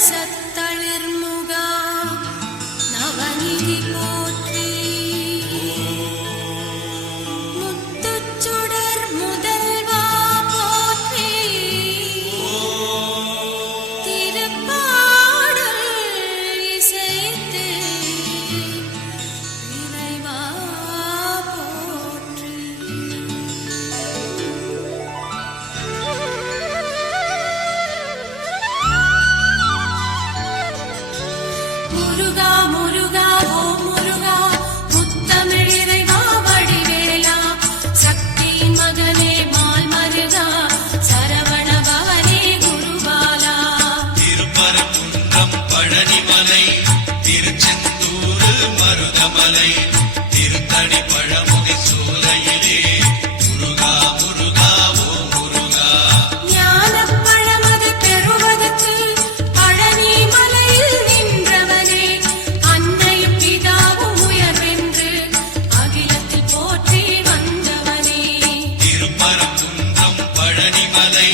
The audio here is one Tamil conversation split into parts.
சத்தளிர்முகா நவநிதி போற்றி முத்துச்சுடர் முதல்வா போற்றி திருப்பாடல் இசைத்து இறைவா போற்றி முருகா முருகா ஓ முருகா முத்தமிழ் இறைவா வடிவேலா சக்தியின் மகனே மால் மருகா சரவண பவனே குருபாலா திருப்பரங்குன்றம் பழனிமலை திருச்செந்தூர் மருதமலை திருத்தணி பழமுதி சோலையிலே முருகா முருகா ஓ முருகா ஞானப் பழமது பெறுவதற்கு பழனி மலையில் நின்றவனே அன்னையும் பிதாவும் உயர்வென்று அகிலத்தில் போற்றி வந்தவனே திருப்பரங்குன்றம் பழனிமலை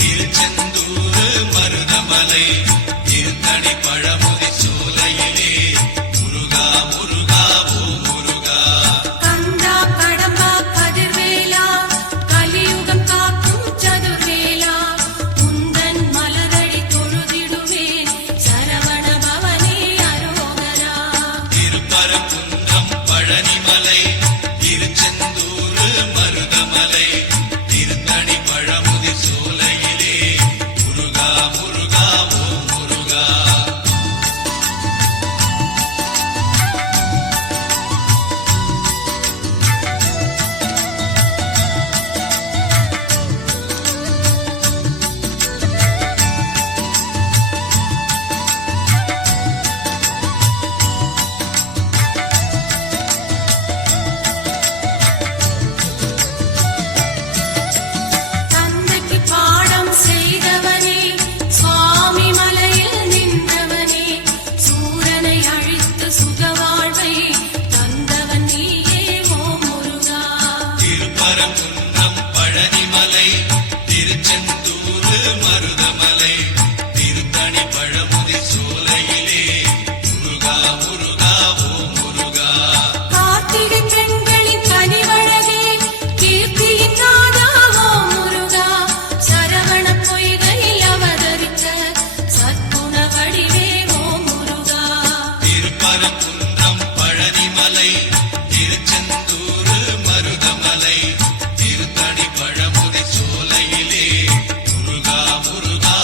திருச்செந்தூர் மருதமலை திருத்தணி பழமுதி சோலையிலே முருகா முருகா ஓ முருகா கந்தா கடம்பா கதிர்வேலா கலியுகம் காக்கும் சதுர்வேலா உந்தன் மலரடி தொழுதிடுவேன் சரவண பவனே அரோகரா திருப்பரங்குன்றம் பழனிமலை திருச்செந்தூர் மருதமலை திருத்தணி பழமுதி சோலையிலே முருகா முருகா ஓ முருகா தந்தைக்கு பாடம் செய்தவனே சுவாமி மலையில் நின்றவனே சூரனை அழித்து சுகவாழ்வை தந்தவன் நீயே ஓ முருகா திருப்பரங்குன்றம் பழனிமலை திருச்செந்தூர் மருதமலை திருத்தணி பழமுதி சோலையிலே முருகா முருகா ஓ முருகா கார்த்திகை பெண்களின் கனிவழகே கீர்த்தியின் நாதா ஓ முருகா சரவண பொய்கையில் அவதரித்த சத்குண வடிவே ஓ முருகா திருப்பரங்குன்றம் பழனிமலை திருச்செந்தூர் மருதமலை திருத்தணி பழமுதி சோலையிலே முருகா முருகா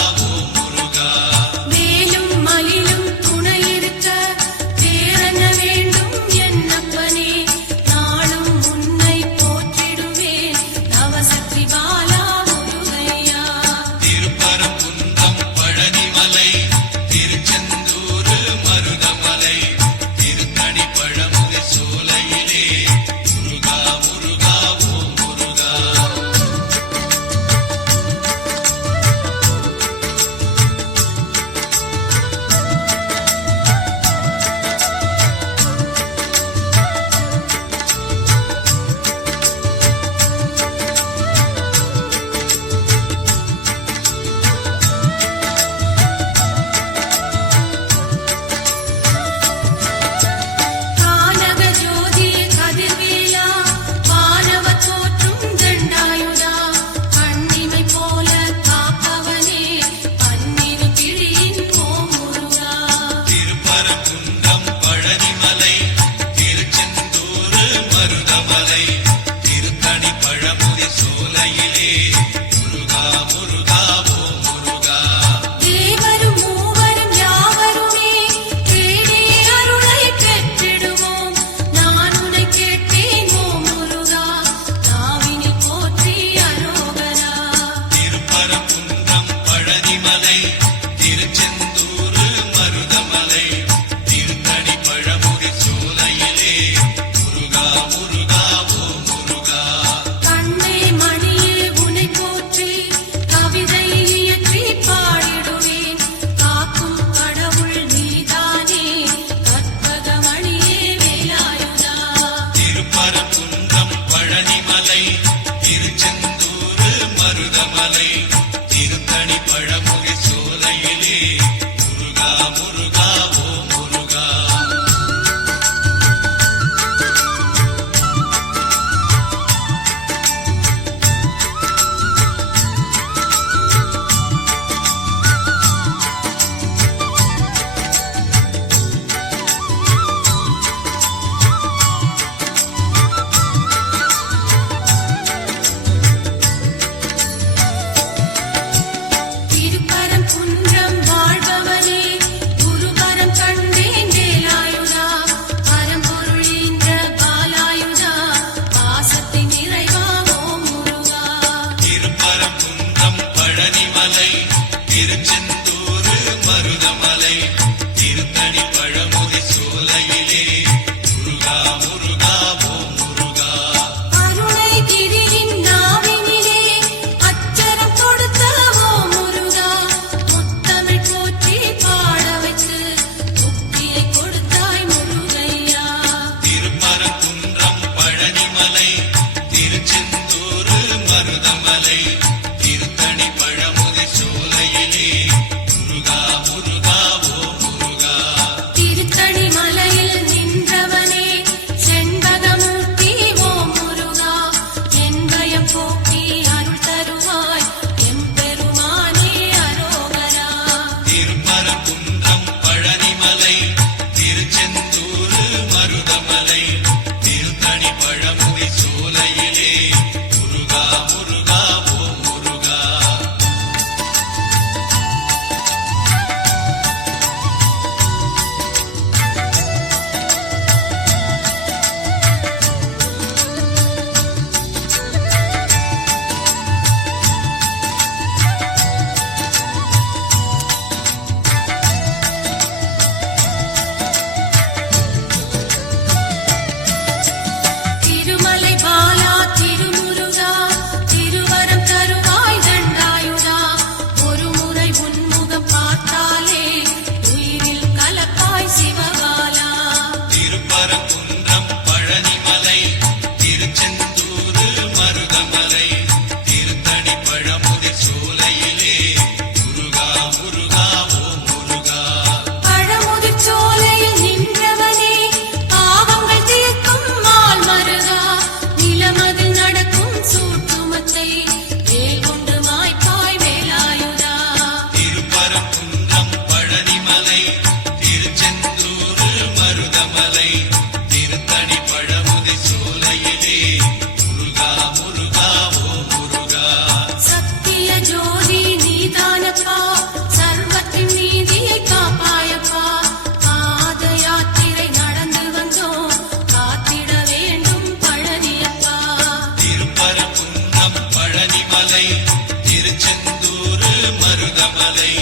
மருதமலை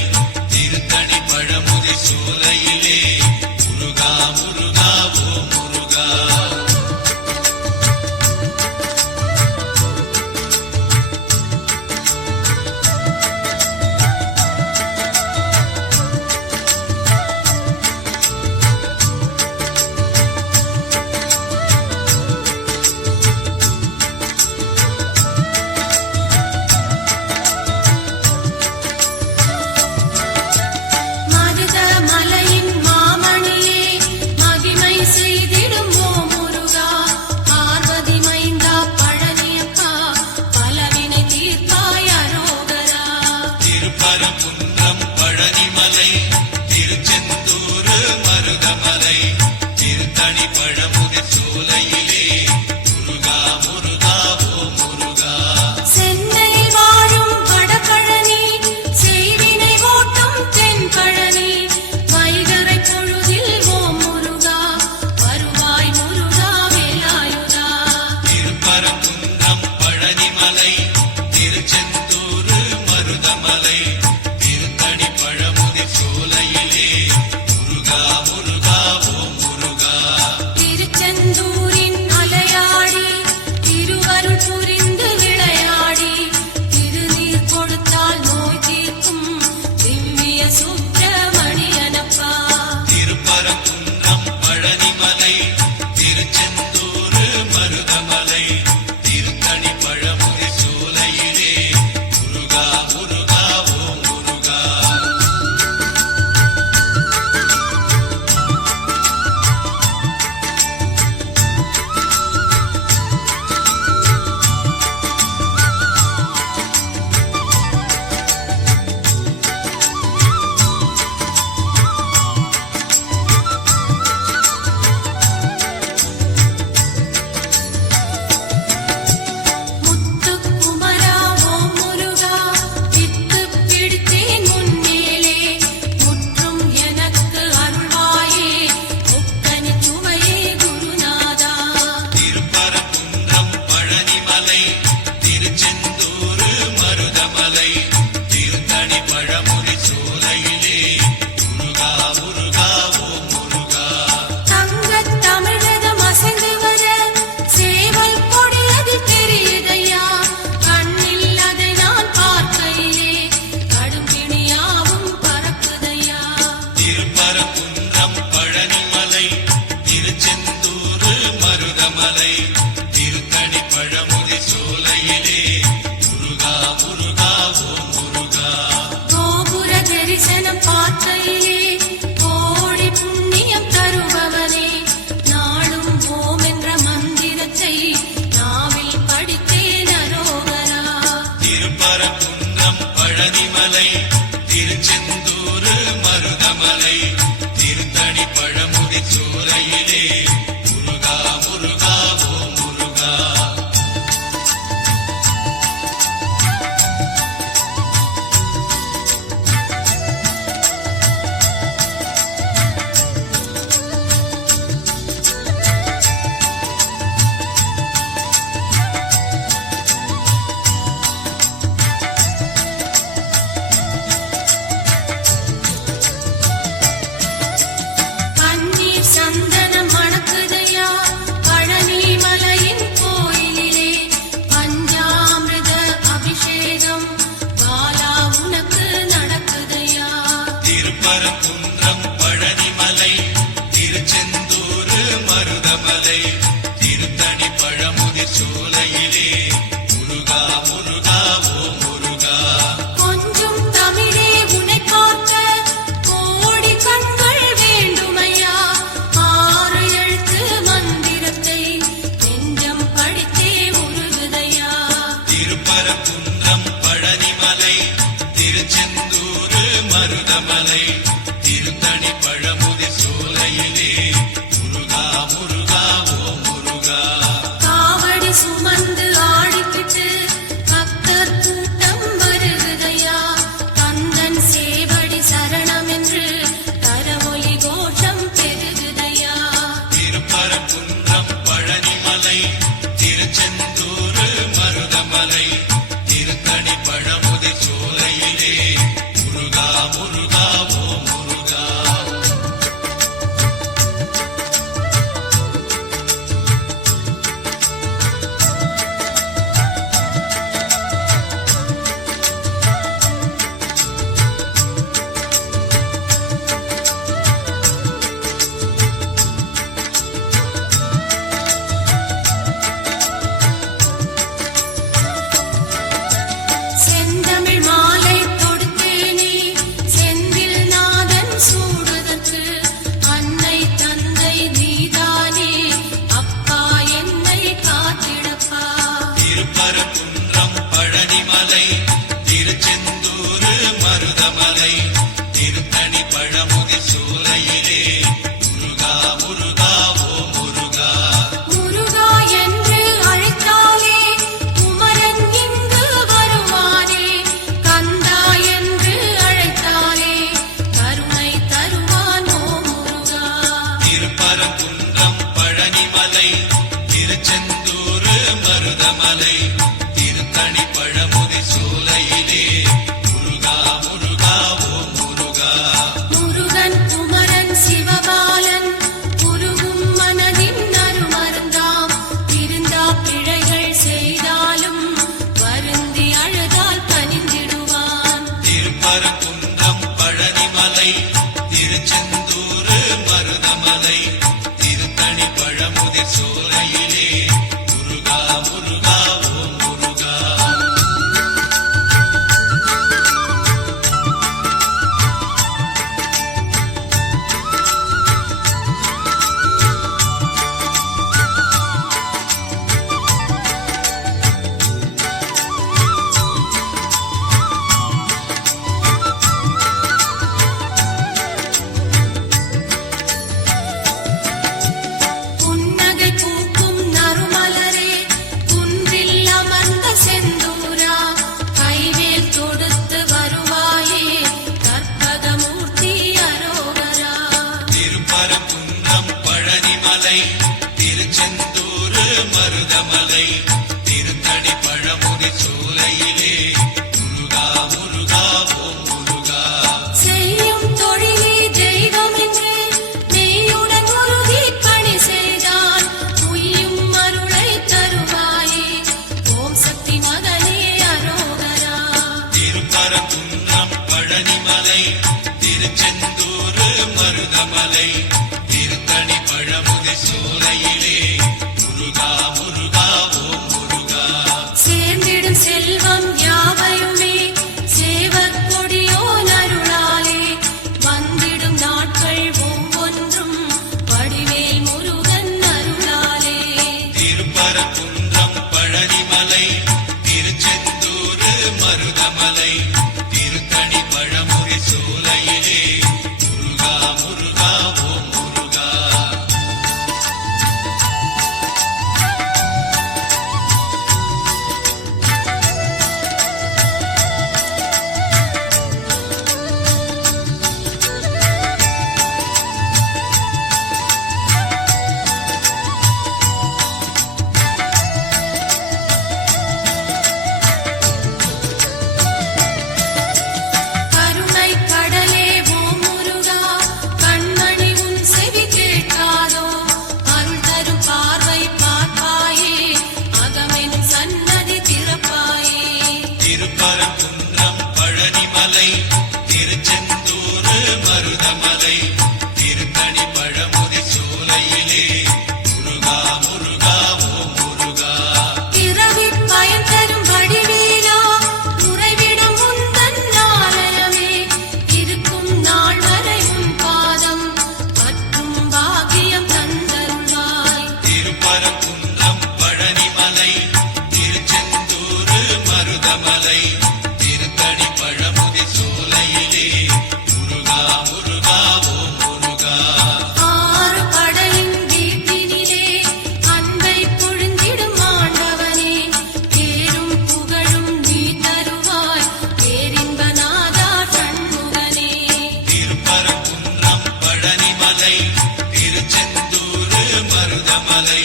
திருத்தணி பழமுதி சோலையிலே முருகா முருகா ஓ முருகா. மருதமலையின் மாமணியே மகிமை செய்திடும் ஓ முருகா. பார்வதி மைந்தா பழனியப்பா பலவினை தீர்ப்பாய் அரோகரா. திருப்பரங்குன்றம் பழனிமலை திருச்செந்தூர் மருதமலை திருத்தணி பழமுதி சோலையிலே முருகா முருகா ஓ முருகா. சென்னையில் வாழும் வடபழனி செய்வினை ஓட்டும் தென்பழனி வைகறை பொழுதில் ஓ முருகா வருவாய் முருகா வேலாயுதா. திருப்பரங்குன்றம் பழனிமலை திருச்செந்தூர் மருதமலை திருத்தணி பழமுதி சோலையிலே முருகா முருகா ஓ முருகா. திருச்செந்தூரின் அலையாடி திருவருள் புரிந்து விளையாடி திருநீர் கொடுத்தால் நோய் தீர்க்கும் திவ்ய சுப்பிரமணியனப்பா. திருப்பரங்குன்றம் பழனிமலை திருச்செந்தூர் மருதமலை திருத்தணி பழமுதி சோலையிலே முருகா முருகா ஓ முருகா. முத்துக்குமரா ஓ முருகா வித்து பிடித்தேன் முன்னேலே முற்றும் எனக்கு அருள்வாயே முக்கனி சுவையே குருநாதா. திருப்பரங்குன்றம் பழனிமலை திருச்செந்தூர் மருதமலை திருத்தணி பழமுதி சோலையிலே முருகா முருகா ஓ முருகா. தங்கத் தமிழகம் அசைந்து வர சேவல் கொடியது தெரியுதையா. கண்ணில் அதை நான் பார்க்கையிலே கடும் பிணியாவும் பறக்குதையா. திருப்பரங்குன்றம் பழனிமலை திருச்செந்தூர் மருதமலை திருத்தணி பழமுதி சோலையிலே முருகா முருகா ஓ முருகா. கோபுர தரிசனம் பார்க்கையிலே கோடி புண்ணியம் தருபவனே நாளும் ஓம் என்ற மந்திரத்தை நாவில் படித்தேன் அரோகரா. திருப்பரங்குன்றம் பழனிமலை திருச்செந்தூர் மருதமலை திருத்தணி பழமுதி சோலையிலே முருகா முருகா ஓ முருகா. பன்னீர் சந்தனம் மணக்குதையா பழனி மலையின் கோயிலிலே பஞ்சாமிர்த அபிஷேகம் பாலா உனக்கு நடக்குதையா. திருப்பரங்குன்றம் பழனிமலை திருச்செந்தூர் மருதமலை திருத்தணி பழமுதி சோலையிலே முருகா முருகா ஓ முருகா. கொஞ்சம் தமிழே உன்னை பார்க்க கோடி கண்கள் வேண்டுமையா. 6 எழுத்து மந்திரத்தை நெஞ்சம் படித்தே உருகுதையா. திருப்பரங்குன்றம் பழனிமலை திருச்செந்தூர் மருதமலை திருத்தணி பழமுதி சோலையிலே முருகா முருகா ஓ மருதமலை திருத்தணி பழமுதி சோலையிலே முருகா முருகா ஓ முருகா முருகா என்று அழைத்தாலே குமரன் இங்கு வருவானே கந்தா என்று அழைத்தாலே கருணை தருவான் ஓ முருகா திருப்பரங்குன்றம் பழனிமலை திருச்செந்தூர் மருதமலை திருத்தணி பழமுதி சோலையிலே முருகா முருகா ஓ முருகா முருகன் குமரன் சிவபாலன் குருவும் மனதின் அருமருந்தாம் திருந்தா பிழைகள் செய்தாலும் வருந்தி அழுதால் கனிந்திடுவான் திருப்பரங்குன்றம் பழனிமலை திருச்செந்தூர் மருதமலை திருத்தணி பழமுதி சோலையிலே முருகா முருகா ஓ முருகா புன்னகை பூக்கும் நறுமலரே குன்றில் அமர்ந்த செந்தூரா கைவேல் தொடுத்து வருவாயே கற்பகமூர்த்தி அரோகரா திருப்பரங்குன்றம் பழனிமலை திருச்செந்தூர் மருதமலை திருத்தணி பழமுதி சோலையிலே முருகா முருகா ஓ முருகா செய்யும் தொழிலே தெய்வம் என்று நெய்யுடன் உருகி பணி செய்தால் உய்யும் அருளை தருவாயே ஓம் சக்தி மகனே அரோகரா திருப்பரங்குன்றம் பழனிமலை திருச்செந்தூர் மருதமலை திருத்தணி பழமுதி சோலையிலே முருகா முருகா ஓ முருகா சேர்ந்திடும் செல்வம் யாவையுமே சேவற் கொடியோன் அருளாலே வந்திடும் நாட்கள் ஒவ்வொன்றும் வடிவேல் முருகன் அருளாலே திருப்பரங்குன்றம் பழனிமலை திருச்செந்தூர் மருதமலை திருத்தணி பழமுதி சோலையிலே முருகா முருகா ஓ முருகா கருணை கடலே ஓ முருகா கண்மணி உன் செவி கேட்காதோ அருள் தரும் பார்வை பார்ப்பாயே அகமெனும் சன்னதி திறப்பாயே திருப்பரங்குன்றம் பழனிமலை திருச்செந்தூர் மருதமலை திருத்தணி பழமுதி சோலையிலே முருகா முருகா ஓ முருகா பிறவி பயன் தரும் வடிவேலா உறைவிடம் உந்தன் ஆலயமே இருக்கும் நாள் வரை உன் பாதம் மற்றும் பாக்கியம் தந்தருள்வாய் திருப்பரங்குன்றம் பழனிமலை திருச்செந்தூர் மருதமலை திருத்தணி பழமுதி சோலையிலே முருகா முருகா ஓ முருகா ஆறு படையின் வீட்டினிலே அன்பை பொழிந்திடும் ஆண்டவனே பேரும் புகழும் நீ தருவாய் பேரின்பநாதா சண்முகனே திருப்பரங்குன்றம் பழனிமலை திருச்செந்தூர் மருதமலை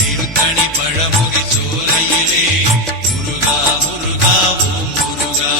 திருத்தணி பழமுதி சோலையிலே முருகா முருகா ஓ முருகா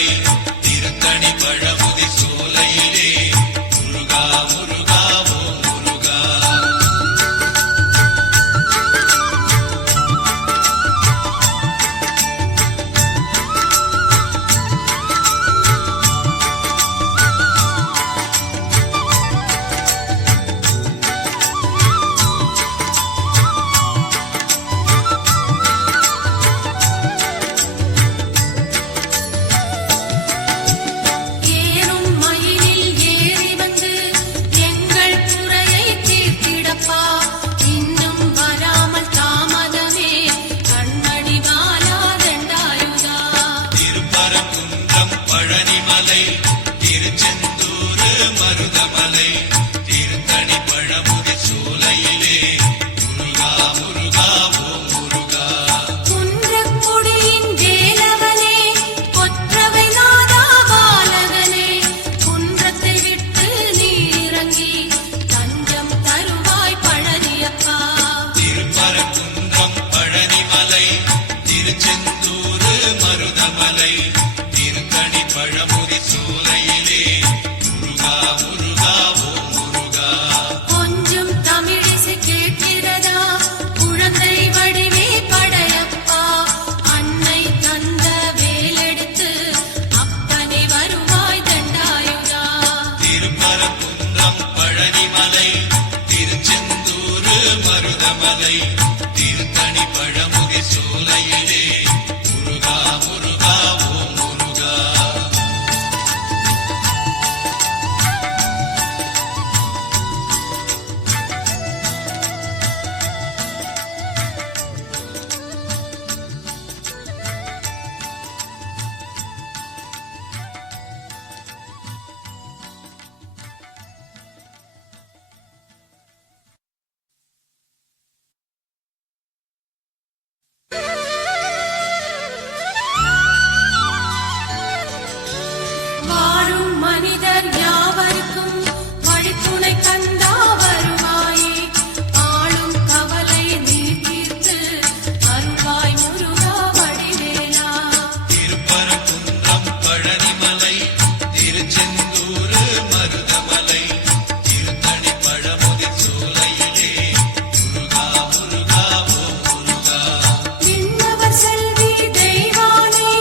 மருதமலை திருத்தணி பழமுதி சோலையிலே முருகா முருகா ஓம் முருகா. ஏறும் மயிலில் ஏறி வந்து எங்கள் குறையை தீர்த்திடப்பா. இன்னும் வராமல் தாமதமே கண்மணி பாலா தண்டாயுதா. திருப்பரங்குன்றம் பழனிமலை திருச்செந்தூர் மருதமலை திருத்தணி பழமுதி சோலையிலே முருகா முருகா ஓம் முருகா. குன்றக்குடியின் வேலவனே கொற்றவை நாதா பாலகனே, குன்றத்தை விட்டு நீ இறங்கி தஞ்சம் தருவாய் பழனியப்பா. திருப்பரங்குன்றம் பழனிமலை திருச்செந்தூர் மருதமலை திருத்தணி பழமுதி சோலையிலே முருகா முருகா ஓம் முருகா. கொஞ்சம் தமிழிசை கேட்கிறதா குழந்தை வடிவே படையப்பா. அன்னை தந்த வேலெடுத்து அப்பனே வருவாய் தண்டாயுதா. திருப்பரங்குன்றம் பழனிமலை திருச்செந்தூர் மருதமலை திருத்தணி பழமுதி சோலையிலே முருகா முருகா ஓம் முருகா. வாழும் மனிதர் யாவருக்கும் வழித்துணை கந்தா வருவாயே. ஆளும் கவலை நீ தீர்த்து அருள்வாய் முருகா வடிவேலா. திருப்பரங்குன்றம் பழனிமலை திருச்செந்தூர் மருதமலை திருத்தணி பழமுதி சோலையிலே முருகா முருகா ஓம் முருகா. விண்ணவர் செல்வி தெய்வானே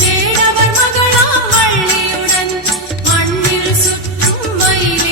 வேடவர் மகளாம் வள்ளியுடன் மண்ணில் சுற்றும் மயிலே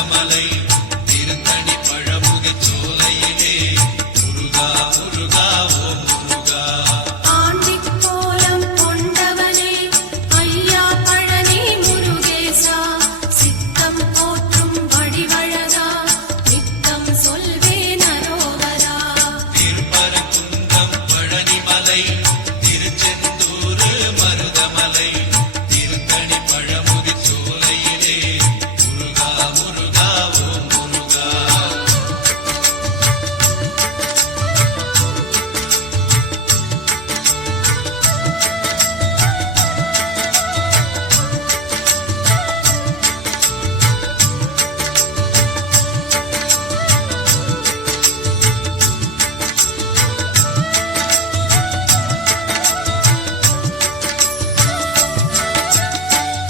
மருதமலை திருத்தணி பழமுதி சோலையிலே முருகா முருகா ஓம் முருகா. ஆண்டிக் கோலம் கொண்டவனே ஐயா பழனி முருகேசா, சித்தம் போற்றும் வடிவழகா நித்தம் சொல்வேன் அரோகரா. திருப்பரங்குன்றம் பழனிமலை திருச்செந்தூர் மருதமலை திருத்தணி பழமுதி சோலையிலே முருகா முருகா ஓம் முருகா.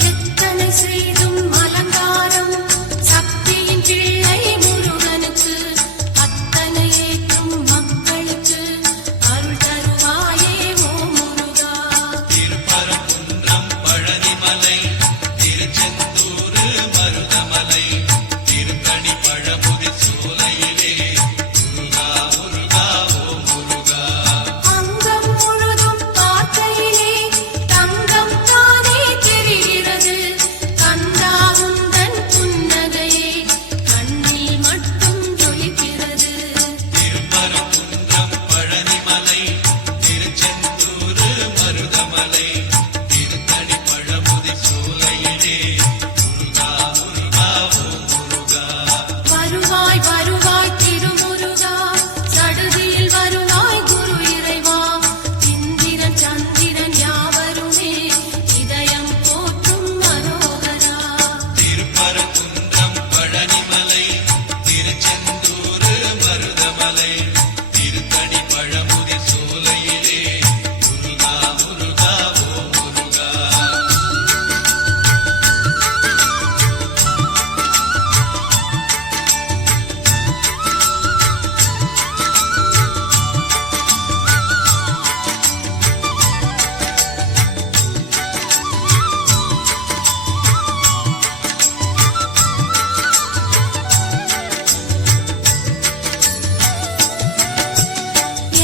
எத்தனை செய்தும் அலங்காரம் சக்தியின் பிள்ளை முருகனுக்கு, அத்தனை ஏற்றும் மக்களுக்கு அருள் தருவாயே ஓ முருகா. திருப்பரங்குன்றம் பழனிமலை திருச்செந்தூர் மருதமலை திருத்தணி பழமுதி சோலையிலே முருகா முருகா ஓம் முருகா. அங்கம் முழுதும் பார்க்கையிலே தங்கம் தானே தெரிகிறது, கந்தா உந்தன் புன்னகையே கண்ணில் மட்டும் ஜொலிக்கிறது. திருப்பரங்குன்றம் பழனிமலை திருச்செந்தூர் மருதமலை திருத்தணி பழமுதி சோலையிலே முருகா முருகா ஓம் முருகா. வருவாய் வருவாய் திருமுருகா, சடுதியில் வருவாய் குரு இறைவா. இந்திரன் சந்திரன் யாவருமே இதயம் போற்றும் அரோகரா. திருப்பரங்குன்றம் பழனிமலை திருச்செந்தூர் மருதமலை திருத்தணி பழமுதி சோலையிலே முருகா முருகா ஓம் முருகா.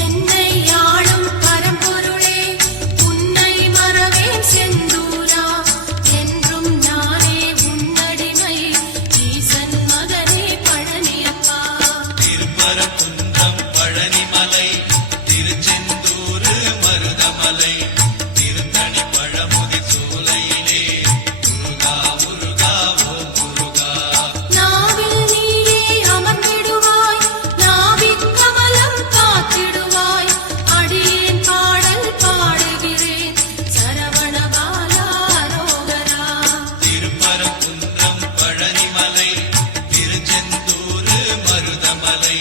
என்னை ஆளும் பரம்பொருளே உன்னை மறவேன் செந்தூரா, என்றும் நானே உன்னடிமை ஈசன் மகனே பழனியப்பா. திருப்பரங்குன்றம் பழனிமலை திருச்செந்தூர் மருதமலை திருத்தணி பழமுதி சோலையிலே முருகா முருகா ஓம் முருகா. நாவில் நீயே அமர்ந்திடுவாய், நாவிக் கமலம் காத்திடுவாய். அடியேன் பாடல் பாடுகிறேன் சரவணபாலா அரோகரா. திருப்பரங்குன்றம் பழனிமலை திருச்செந்தூர் மருதமலை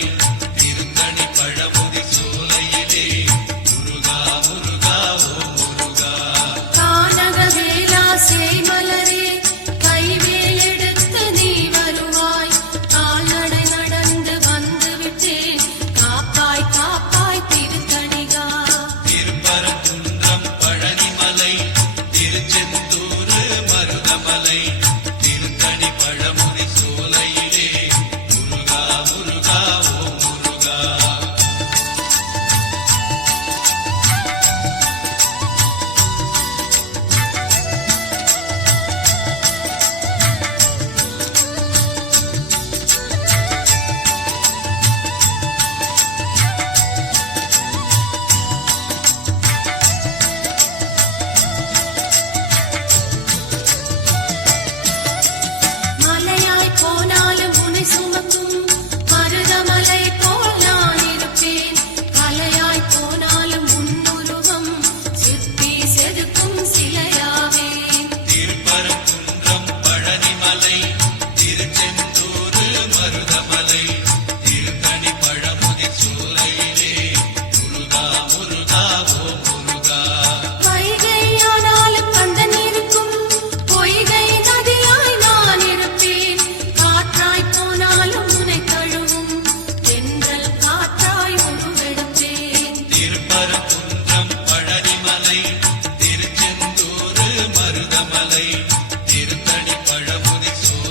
திருத்தணி பழமுதி சோலையிலே முருகா முருகா ஓம் முருகா. கானகவேலா சேமலரே கைவேல் எடுத்து நீ வருவாய், கால்நடை நடந்து வந்து விட்டேன் காப்பாய் காப்பாய் திருத்தணிகா. திருப்பரங்குன்றம் பழனிமலை திருச்செந்தூர் மருதமலை திருத்தணி பழமுதி சோலையிலே முருகா முருகா ஓம் முருகா. மலையாய் போனாலும் உன்னை சுமக்கும் மருதமலை போல் நான் இருப்பேன், கலையாய் போனாலும் உன்னுருவம் சிற்பி செதுக்கும் சிலையாவேன். திருப்பரங்குன்றம் பழனிமலை திருச்செந்தூர் மருதமலை திருத்தணி பழமுதி சோலையிலே முருகா முருகா ஓம் முருகா. வைகையானாலும் கந்தன் இருக்கும், பொய்கை நதியாய் நான் இருப்பேன், காற்றாய் போனாலும் உன்னை தழுவும் தென்றல் காற்றாய் உருவெடுப்பேன். திருப்பரங்குன்றம் பழனிமலை திருச்செந்தூர் மருதமலை திருத்தணி பழமுதி சோலையிலே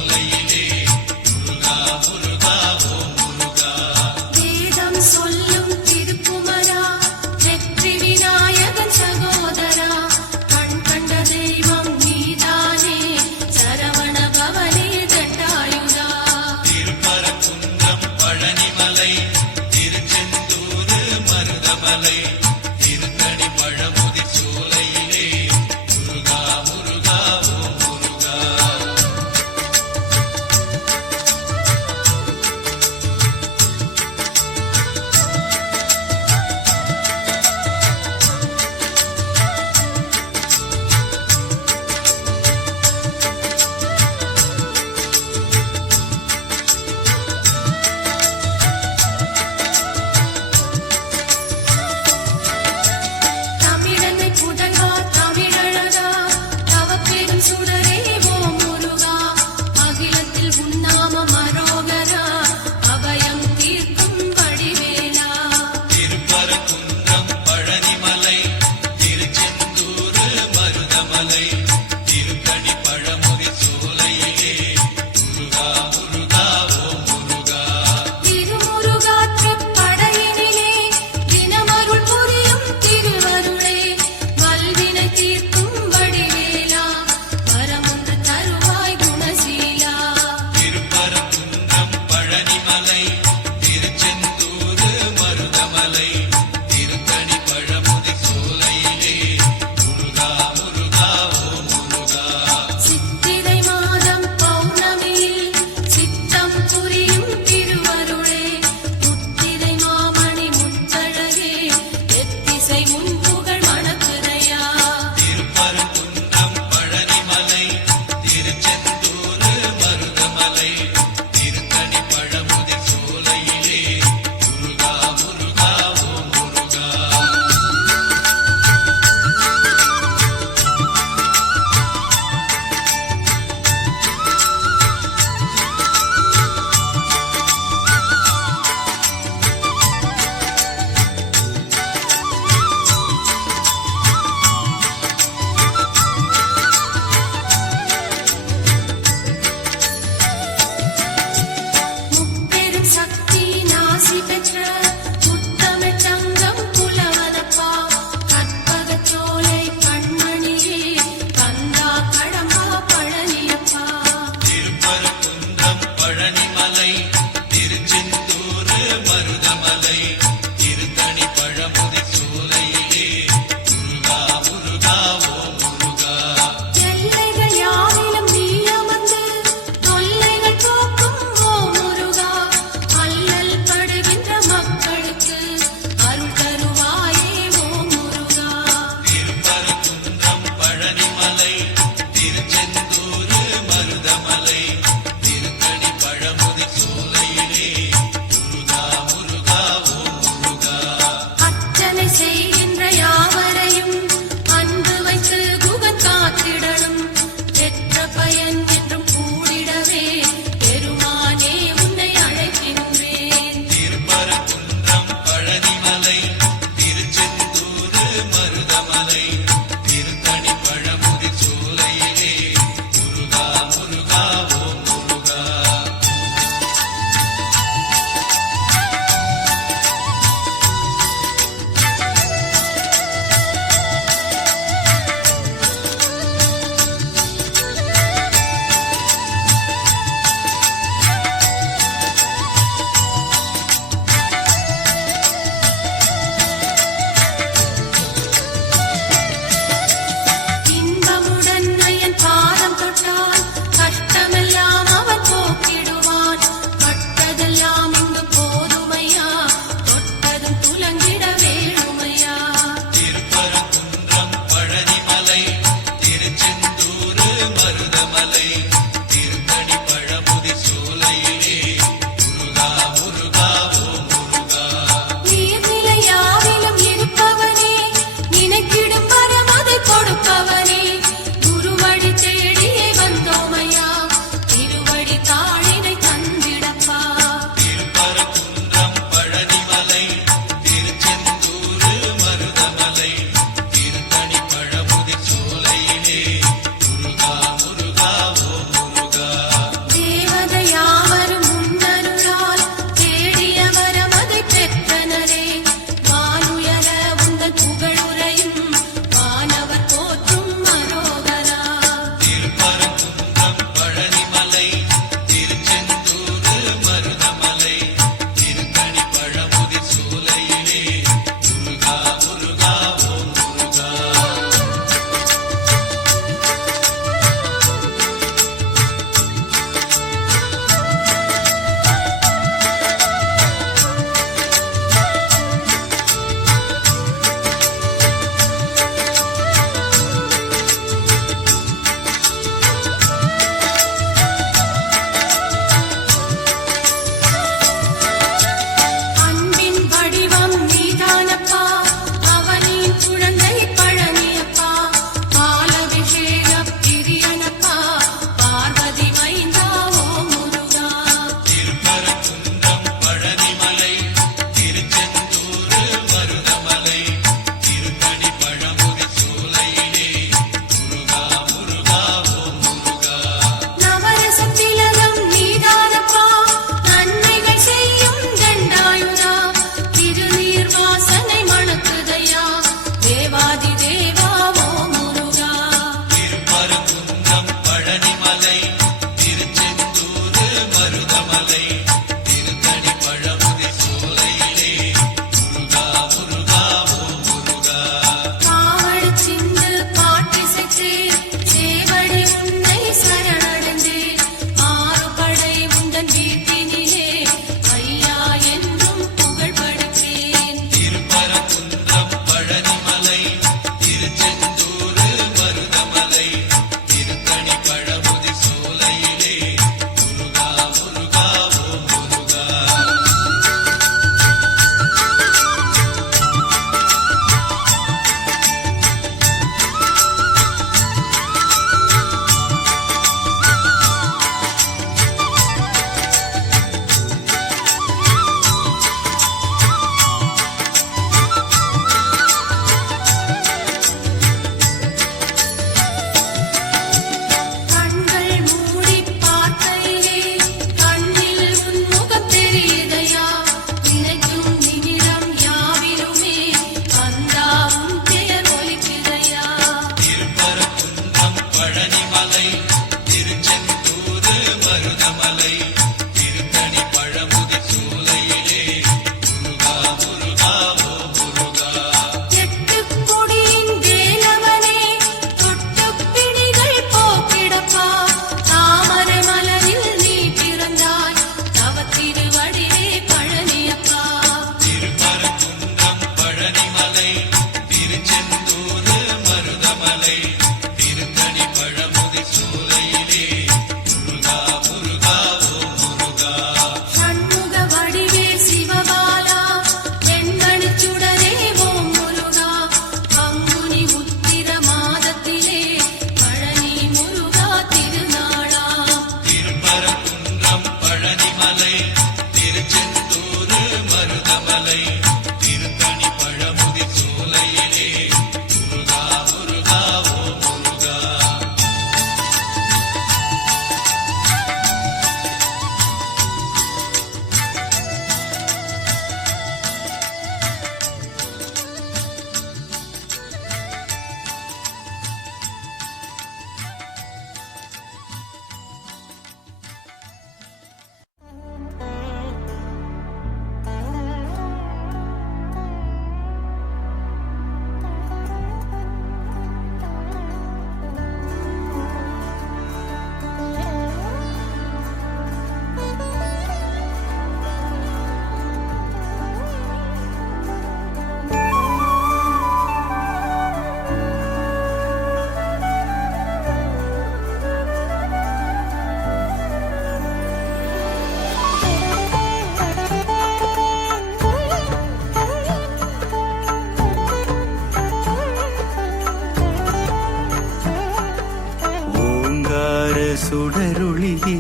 சுடருளியே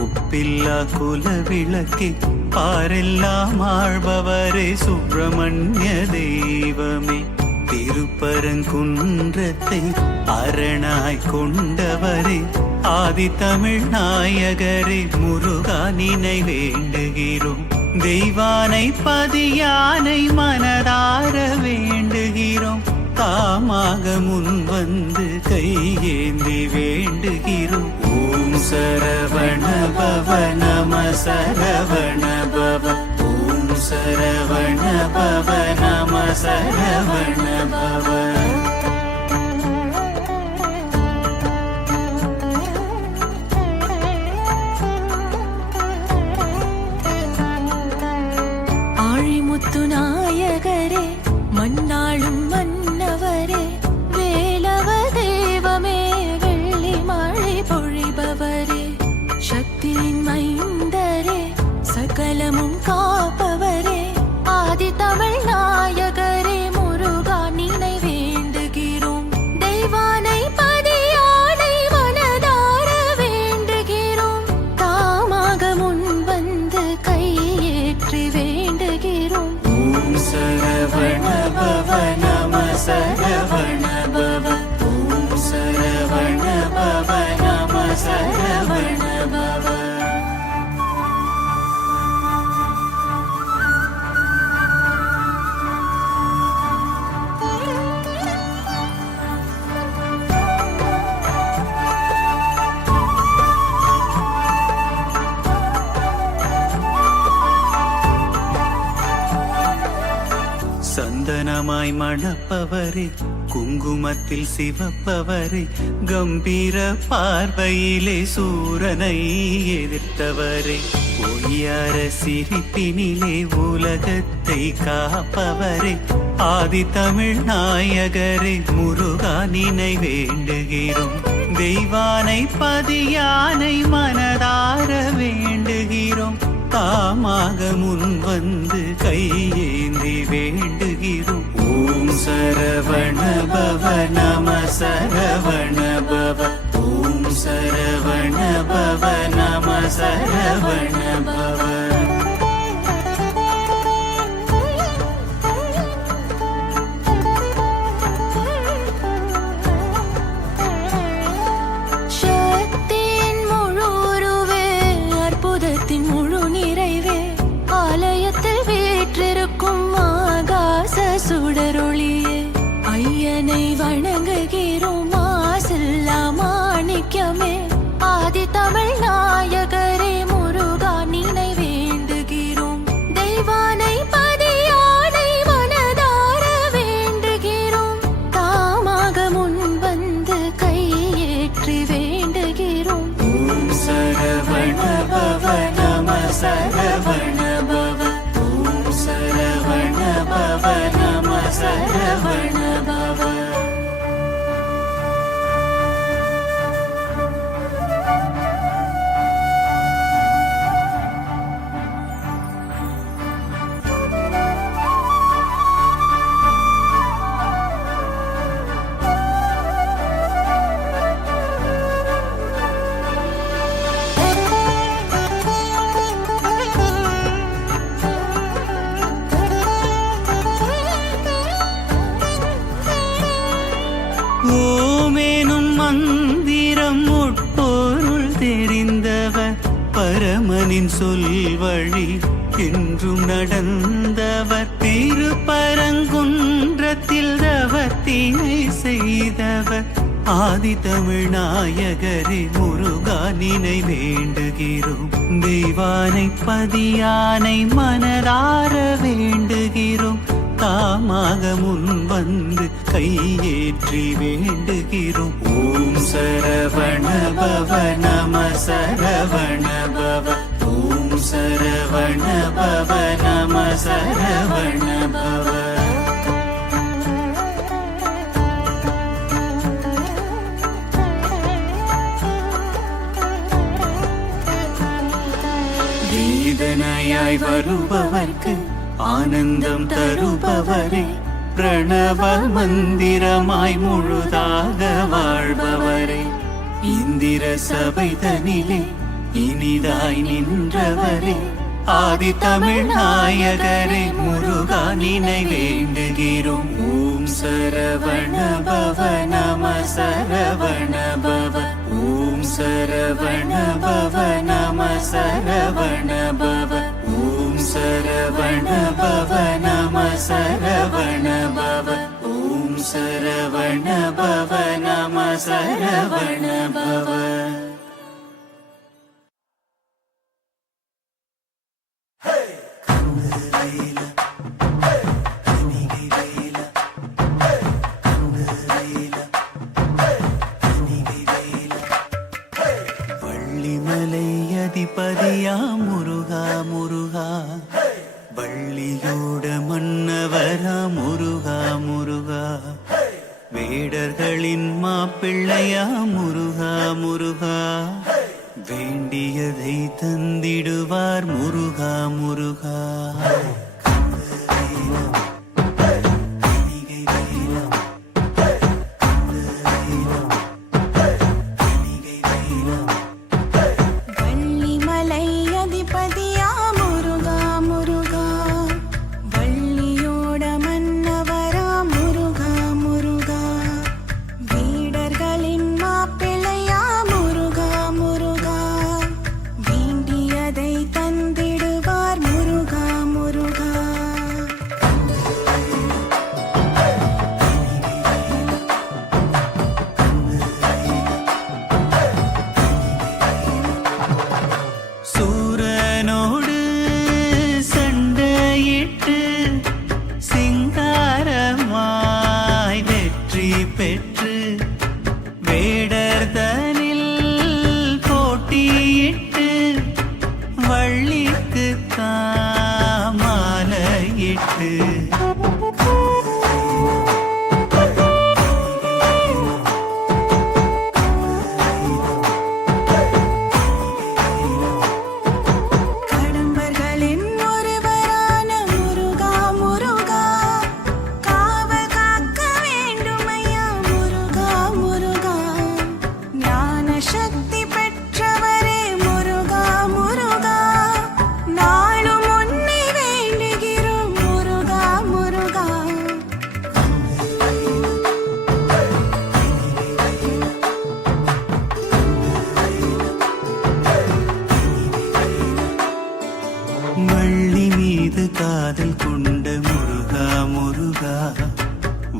ஒப்பில்லா குலவிளக்கே பாரெல்லாம் ஆழ்பவரே சுப்பிரமணிய தெய்வமே திருப்பரங்குன்றத்தை அரணாய் கொண்டவரே ஆதி தமிழ் நாயகரே முருகா நினை வேண்டுகிறோம் தெய்வானை பதியானை மனதார வேண்டுகிறோம் தாமாக முன் வந்து கையேந்தி வேண்டுகிறோம் ஓம் சரவண பவ நம சரவண பவ ஓம் சரவண பவ நம சரவண பவ ஆழிமுத்து நாயகரே மண்ணாளும் மன்னவரே வேலவ தெய்வமே வெள்ளி மழை பொழிபவரே சக்தியின் மைந்தரே சகலமும் காப்பவரே ஆதி தமிழ் நாயகரே முருகா நினை வேண்டுகிறோம் தெய்வானை பதியானை மனதார வேண்டுகிறோம் தாமாக முன் வந்து கையேற்றி வேண்டுகிறோம் ஓம் சரவண பவ நம சரவண பவ ஓம் சரவண பவ நம சரவண பவ சந்தனமாய் மணப்பவரே குங்குமத்தில் சிவப்பவரே கம்பீர பார்வையிலே சூரனை எதிர்த்தவரே ஒய்யார சிரிப்பினிலே உலகத்தை காப்பவரே ஆதி தமிழ் நாயகரே முருகா நினை வேண்டுகிறோம் தெய்வானை பதியானை மனதார வேண்டுகிறோம் தாமாக முன் வந்து கையேந்தி வேண்டுகிறோம் ஓம் சரவண பவ நம சரவண பவ ஓம் சரவண பவ நம சரவண பவ சக்தியின் முழு உருவே அற்புதத்தின் முழு நிறைவே ஆலயத்தில் வீற்றிருக்கும் ஆகாச சுடரொளியே ஐயனை வணங்குகிறோம் மாசில்லா மாணிக்கமே ஆதி தமிழ் நாயகரே முருகா நினை வேண்டுகிறோம் தெய்வானை பதியானை மனதார வேண்டுகிறோம் தாமாக முன் வந்து கையேற்றி வேண்டுகிறோம் ஓம் சரவண பவ நம சரவண பவ ஓம் சரவண பவ நம சரவண பவ ஓமேனும் மந்திரம் உட்பொருள் தெரிந்தவர் பரமனின் சொல் வழி என்றும் நடந்தவர் திருப்பரங்குன்றத்தில் தவத்தினை செய்தவர் ஆதி தமிழ் நாயகரே முருகா நினை வேண்டுகிறோம் தெய்வானை பதியானை மனதார வேண்டுகிறோம் தாமாக முன் வந்து கையேற்றி வேண்டுகிறோம் ஓம் சரவண பவ நம சரவண பவ ஓம் சரவண பவ நம சரவண பவ வேதனையாய் வருபவர்க்கு ஆனந்தம் தருபவரே பிரணவ மந்திரமாய் முழுதாக வாழ்பவரே இந்திர சபை தனிலே இனிதாய் நின்றவரே ஆதி தமிழ் நாயகரே முருகா நினை வேண்டுகிறோம். ஓம் சரவண பவ நம சரவண பவ. ஓம் சரவண பவ நம சரவண பவ. ஓம் சரவண பவ நம சரவண பவ. ஓம் சரவண பவ நம சரவண பவ. வள்ளிமலை அதிபதியா முருகா முருகா, வள்ளியோட மன்னவரா முருகா முருகா, வேடர்களின் மாப்பிள்ளையா முருகா முருகா, வேண்டியதை தந்திடுவார் முருகா முருகா. வள்ளிமலை அதிபதியா முருகா முருகா, வள்ளியோட மன்னவரா முருகா முருகா, வீடர்களின் மாப்பிள்ளையா முருகா முருகா, வேண்டியதை தந்திடுவார் முருகா முருகா. சூரனோடு சண்டையிட்டு சிங்காரமாய் வெற்றி பெற்று வேடர்தனில் போட்டியிட்டு வள்ளிக்கு தாமாலையிட்டு கடம்பர்களின் ஒருவரான முருகா முருகா, காவல் காக்க வேண்டுமையா முருகா முருகா, ஞான சக்தி பெற்றவரே முருகா முருகா, நாளும் உன்னை வேண்டுகிறோம் முருகா முருகா. வள்ளி மீது காதல் கொண்ட முருகா முருகா,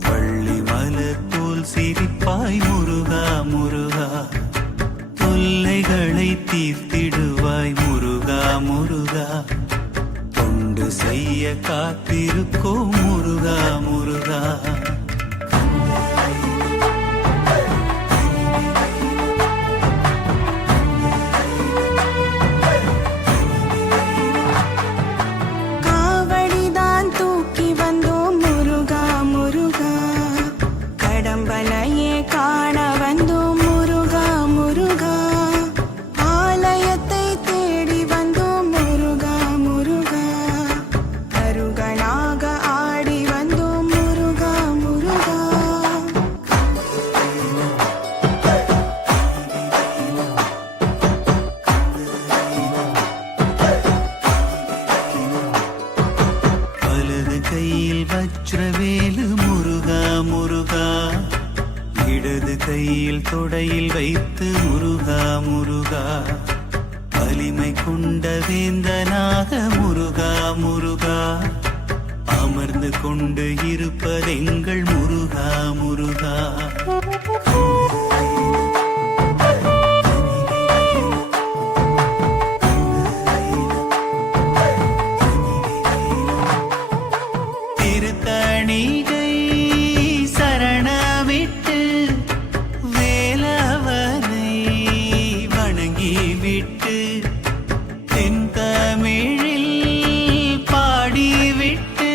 வள்ளி மலர் போல் சிரிப்பாய் முருகா முருகா, தொல்லைகளை தீர்த்திடுவாய் முருகா முருகா, தொண்டு செய்ய காத்திருக்கோம் முருகா முருகா. காவடிதான் தூக்கி வந்தோம் முருகா முருகா, கடம்பனையே காண வந்தோம் முருகா முருகா, ஆலயத்தை தேடி வந்தோம் முருகா முருகா, அருகனாக ஆடி வந்தோம் முருகா முருகா. வலது கையில் வஜ்ரவேலு முருகா முருகா, இடது கையில் தொடையில் வைத்து முருகா முருகா, வலிமை கொண்ட வேந்தனாக முருகா முருகா, அமர்ந்து கொண்டு இருப்பதெங்கள் முருகா முருகா. திருத்தணிகை சரணமிட்டு வேலவனை வணங்கிவிட்டு தென்தமிழில் பாடிவிட்டு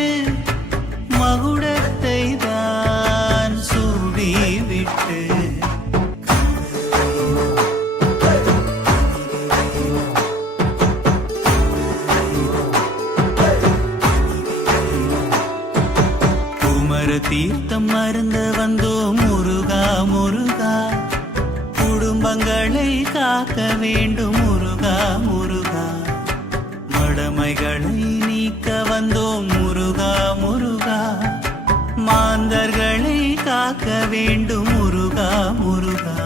மகுடத்தை தான் சூடிவிட்டு குமர தீர்த்தம் மருந்த வந்தோம் முருகா முருகா, குடும்பங்கள் காக்க வேண்டும் முருகா முருகா. மடமைகளை நீக்க வந்தோம் முருகா முருகா. மாந்தர்களை காக்க வேண்டும் முருகா முருகா.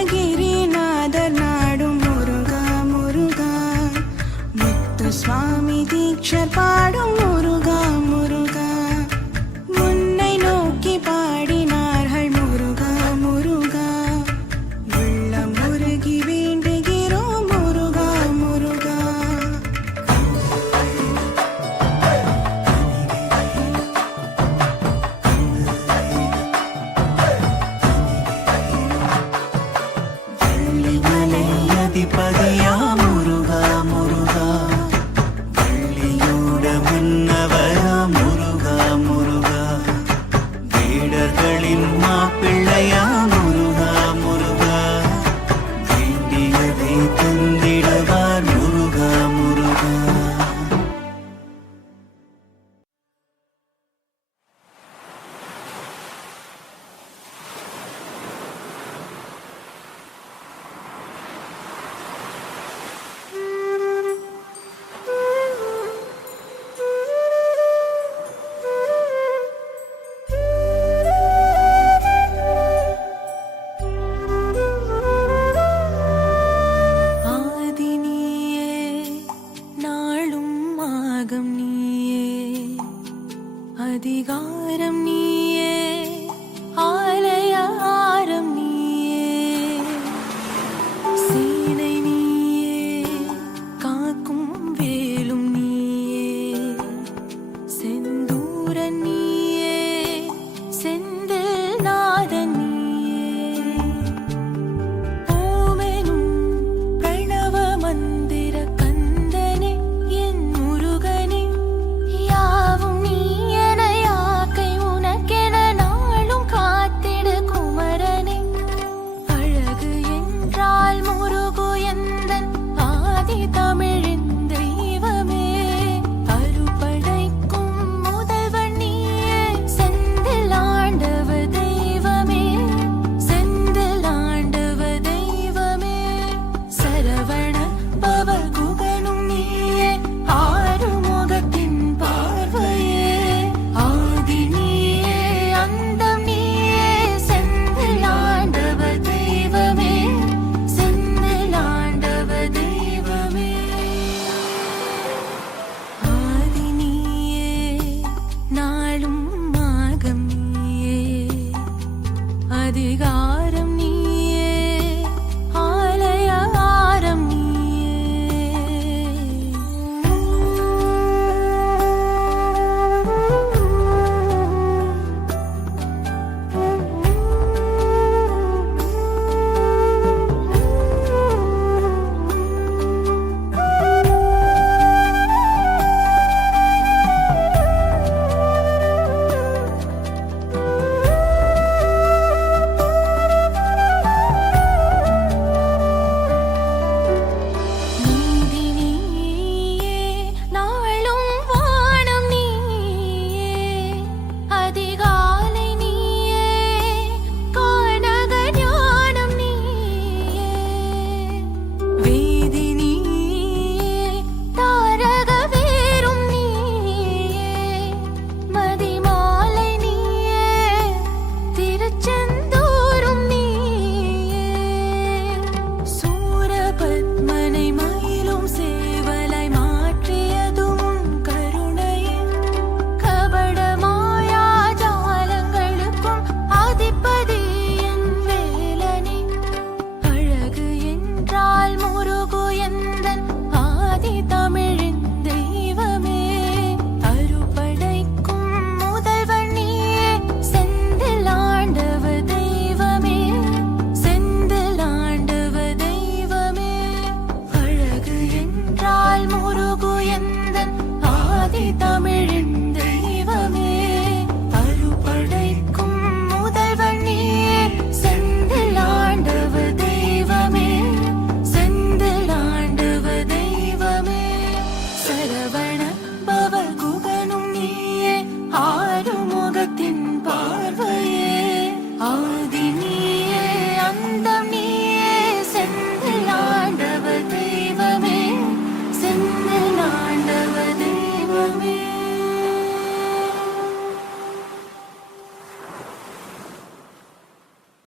அருணகிரிநாதர் நாடும் முருகா முருகா. முத்து சுவாமி தீட்சர் பாடும் முருகா முருகா. உன்னை நோக்கி பாடினார்கள் முருகா முருகா. உள்ளம் உருகி வேண்டுகிறோம் முருகா முருகா. வள்ளிமலை அதிபதியா முருகா முருகா. வள்ளியோட மன்னவரா முருகா முருகா. வேடர்களின் மாப்பிள்ளையா முருகா முருகா. வேண்டியதை தந்திடுவார் முருகா முருகா. ஆதி நீயே நாளும் ஆகம் நீயே அதிகாரம் நீ